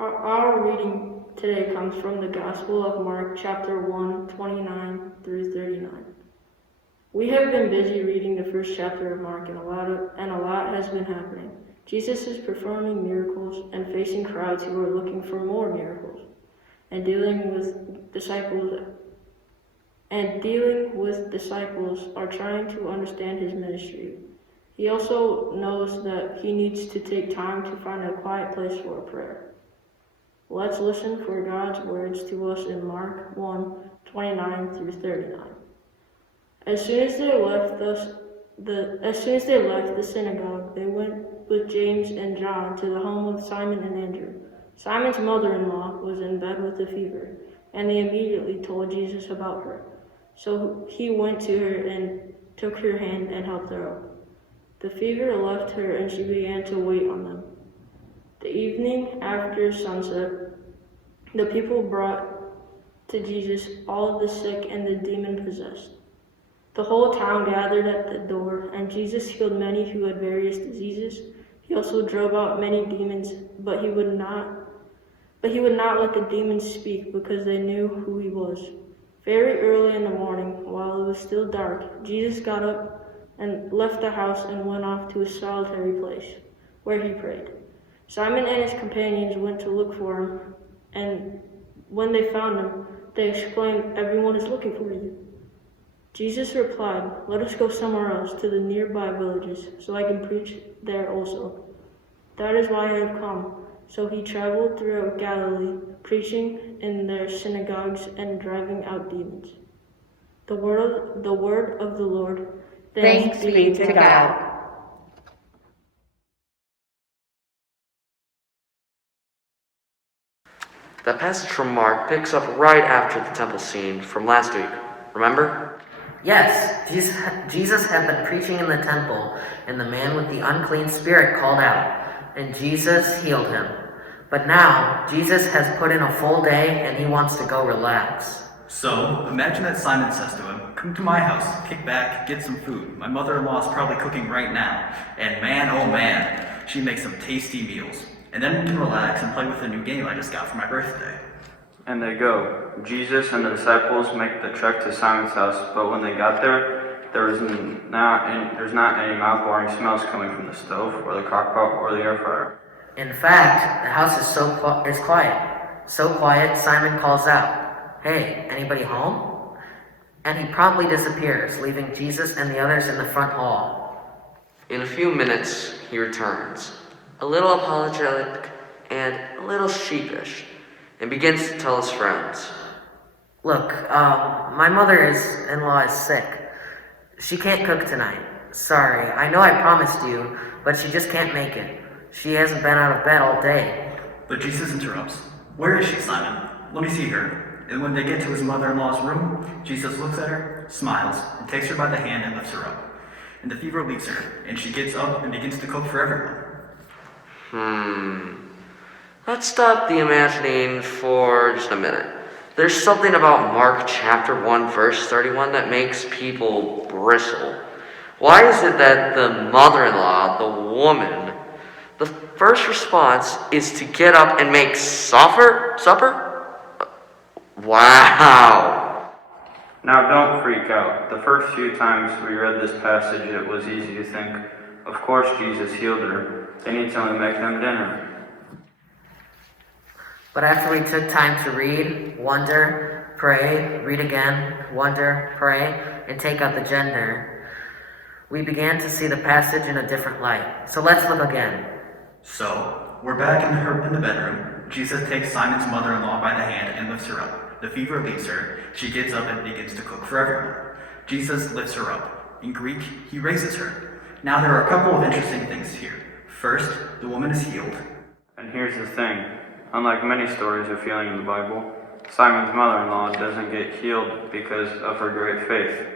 Our reading today comes from the Gospel of Mark, chapter 1, 29 through 39. We have been busy reading the first chapter of Mark, and a lot has been happening. Jesus is performing miracles and facing crowds who are looking for more miracles, and dealing with disciples are trying to understand his ministry. He also knows that he needs to take time to find a quiet place for a prayer. Let's listen for God's words to us in Mark 1, 29 through 39. As soon as they left the synagogue, they went with James and John to the home of Simon and Andrew. Simon's mother-in-law was in bed with a fever, and they immediately told Jesus about her. So he went to her and took her hand and helped her up. The fever left her, and she began to wait on them. The evening after sunset, the people brought to Jesus all of the sick and the demon-possessed. The whole town gathered at the door, and Jesus healed many who had various diseases. He also drove out many demons, but he would not let the demons speak because they knew who he was. Very early in the morning, while it was still dark, Jesus got up and left the house and went off to a solitary place, where he prayed. Simon and his companions went to look for him, and when they found him, they exclaimed, "Everyone is looking for you." Jesus replied, "Let us go somewhere else, to the nearby villages, so I can preach there also. That is why I have come." So he traveled throughout Galilee, preaching in their synagogues and driving out demons. The word of the Lord. Thanks be to God. That passage from Mark picks up right after the temple scene from last week. Remember? Yes, Jesus had been preaching in the temple, and the man with the unclean spirit called out, and Jesus healed him. But now, Jesus has put in a full day, and he wants to go relax. So, imagine that Simon says to him, "Come to my house, kick back, get some food. My mother-in-law is probably cooking right now. And man, oh man, she makes some tasty meals. And then we can relax and play with the new game I just got for my birthday." And they go. Jesus and the disciples make the trek to Simon's house, but when they got there, there's not any mouth-watering smells coming from the stove or the crock-pot or the air fryer. In fact, the house is quiet. So quiet, Simon calls out, "Hey, anybody home?" And he promptly disappears, leaving Jesus and the others in the front hall. In a few minutes, he returns, a little apologetic and a little sheepish, and begins to tell his friends. "Look, my mother-in-law is sick. She can't cook tonight. Sorry, I know I promised you, but she just can't make it. She hasn't been out of bed all day." But Jesus interrupts. "Where is she, Simon? Let me see her." And when they get to his mother-in-law's room, Jesus looks at her, smiles, and takes her by the hand and lifts her up. And the fever leaves her, and she gets up and begins to cook for everyone. Let's stop the imagining for just a minute. There's something about Mark chapter 1, verse 31 that makes people bristle. Why is it that the mother-in-law, the woman, the first response is to get up and make supper? Wow. Now don't freak out. The first few times we read this passage, it was easy to think, of course Jesus healed her. They need someone to make them dinner. But after we took time to read, wonder, pray, read again, wonder, pray, and take out the gender, we began to see the passage in a different light. So let's look again. So, we're back in the bedroom. Jesus takes Simon's mother-in-law by the hand and lifts her up. The fever leaves her. She gets up and begins to cook for everyone. Jesus lifts her up. In Greek, he raises her. Now there are a couple of interesting things here. First, the woman is healed. And here's the thing. Unlike many stories of healing in the Bible, Simon's mother-in-law doesn't get healed because of her great faith.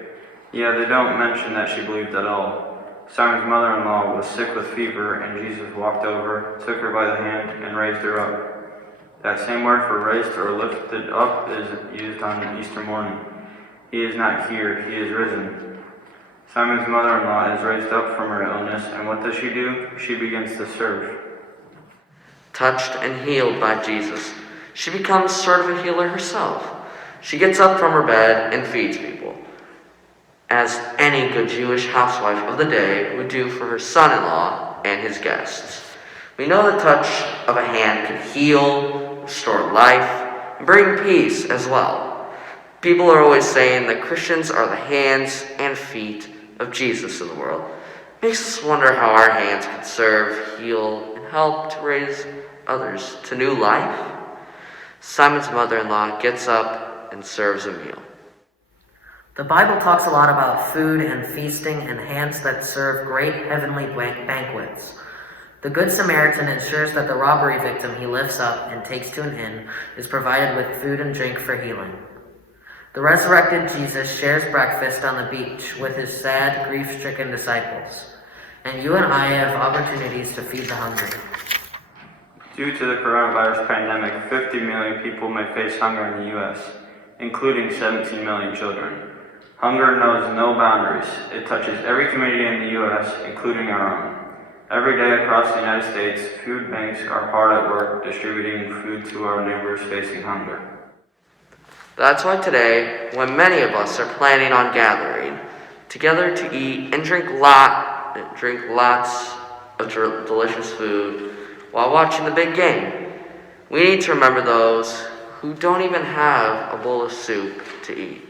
Yeah, they don't mention that she believed at all. Simon's mother-in-law was sick with fever, and Jesus walked over, took her by the hand, and raised her up. That same word for raised or lifted up is used on Easter morning. He is not here, he is risen. Simon's mother-in-law is raised up from her illness, and what does she do? She begins to serve. touched and healed by Jesus, she becomes sort of a healer herself. She gets up from her bed and feeds people, as any good Jewish housewife of the day would do for her son-in-law and his guests. We know the touch of a hand can heal, restore life, and bring peace as well. People are always saying that Christians are the hands and feet of Jesus in the world. It makes us wonder how our hands can serve, heal, and help to raise others to new life. Simon's mother-in-law gets up and serves a meal. The Bible talks a lot about food and feasting and hands that serve great heavenly banquets. The Good Samaritan ensures that the robbery victim he lifts up and takes to an inn is provided with food and drink for healing. The resurrected Jesus shares breakfast on the beach with his sad, grief-stricken disciples. And you and I have opportunities to feed the hungry. Due to the coronavirus pandemic, 50 million people may face hunger in the U.S., including 17 million children. Hunger knows no boundaries. It touches every community in the U.S., including our own. Every day across the United States, food banks are hard at work distributing food to our neighbors facing hunger. That's why today, when many of us are planning on gathering together to eat and drink lots of delicious food while watching the big game, we need to remember those who don't even have a bowl of soup to eat.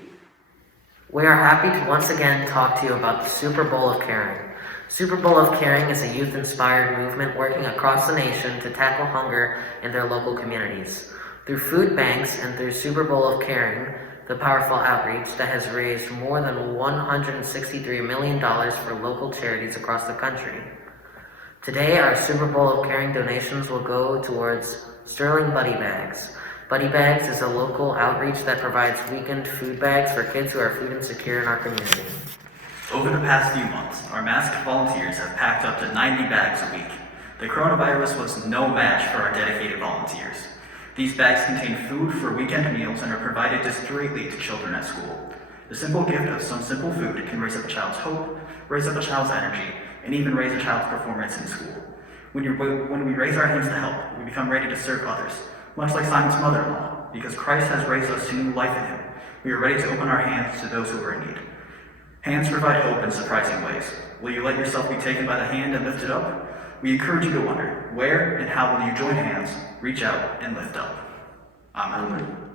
We are happy to once again talk to you about the Super Bowl of Caring. Super Bowl of Caring is a youth-inspired movement working across the nation to tackle hunger in their local communities. Through food banks and through Super Bowl of Caring, the powerful outreach that has raised more than $163 million for local charities across the country. Today, our Super Bowl of Caring donations will go towards Sterling Buddy Bags. Buddy Bags is a local outreach that provides weekend food bags for kids who are food insecure in our community. Over the past few months, our masked volunteers have packed up to 90 bags a week. The coronavirus was no match for our dedicated volunteers. These bags contain food for weekend meals and are provided discreetly to children at school. The simple gift of some simple food can raise up a child's hope, raise up a child's energy, and even raise a child's performance in school. When we raise our hands to help, we become ready to serve others, much like Simon's mother-in-law. Because Christ has raised us to new life in him, we are ready to open our hands to those who are in need. Hands provide hope in surprising ways. Will you let yourself be taken by the hand and lifted up? We encourage you to wonder, where and how will you join hands, reach out, and lift up? Amen.